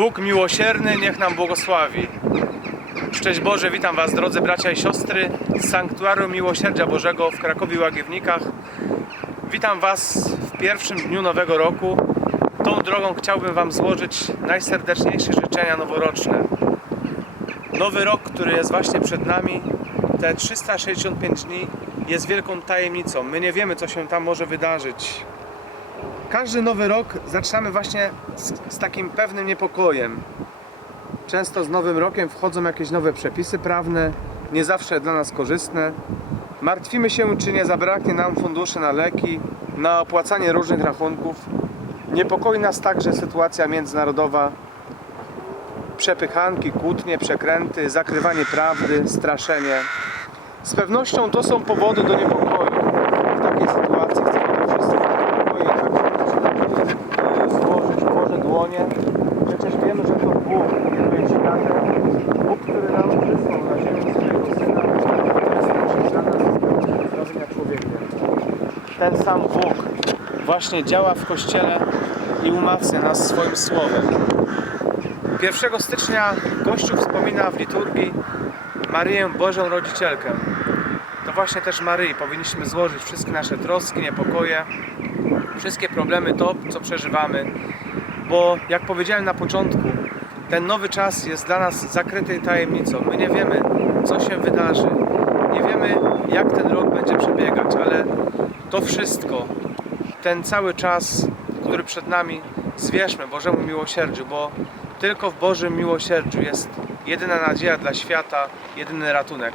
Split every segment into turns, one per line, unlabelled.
Bóg miłosierny niech nam błogosławi. Szczęść Boże, witam Was drodzy bracia i siostry z Sanktuarium Miłosierdzia Bożego w Krakowie Łagiewnikach. Witam Was w pierwszym dniu nowego roku. Tą drogą chciałbym Wam złożyć najserdeczniejsze życzenia noworoczne. Nowy rok, który jest właśnie przed nami, te 365 dni jest wielką tajemnicą. My nie wiemy, co się tam może wydarzyć. Każdy nowy rok zaczynamy właśnie z, z takim pewnym niepokojem. Często z nowym rokiem wchodzą jakieś nowe przepisy prawne, nie zawsze dla nas korzystne. Martwimy się, czy nie zabraknie nam funduszy na leki, na opłacanie różnych rachunków. Niepokoi nas także sytuacja międzynarodowa, przepychanki, kłótnie, przekręty, zakrywanie prawdy, straszenie. Z pewnością to są powody do niepokoju. Dłonie. Przecież wiemy, że to Bóg jest światem, Bóg, który nam przysłał na ziemię swojego Syna, który jest za nas zbawienia człowiekiem. Ten sam Bóg właśnie działa w Kościele i umacnia nas swoim Słowem. 1 stycznia Kościół wspomina w liturgii Maryję Bożą Rodzicielkę. To właśnie też Maryi powinniśmy złożyć wszystkie nasze troski, niepokoje, wszystkie problemy, to co przeżywamy, bo jak powiedziałem na początku, ten nowy czas jest dla nas zakryty tajemnicą. My nie wiemy, co się wydarzy, nie wiemy, jak ten rok będzie przebiegać, ale to wszystko, ten cały czas, który przed nami, zwierzmy Bożemu miłosierdziu, bo tylko w Bożym miłosierdziu jest jedyna nadzieja dla świata, jedyny ratunek.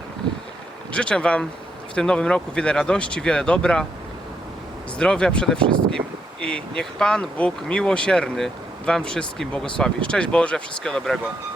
Życzę Wam w tym nowym roku wiele radości, wiele dobra, zdrowia przede wszystkim i niech Pan Bóg miłosierny Wam wszystkim błogosławi. Szczęść Boże, wszystkiego dobrego.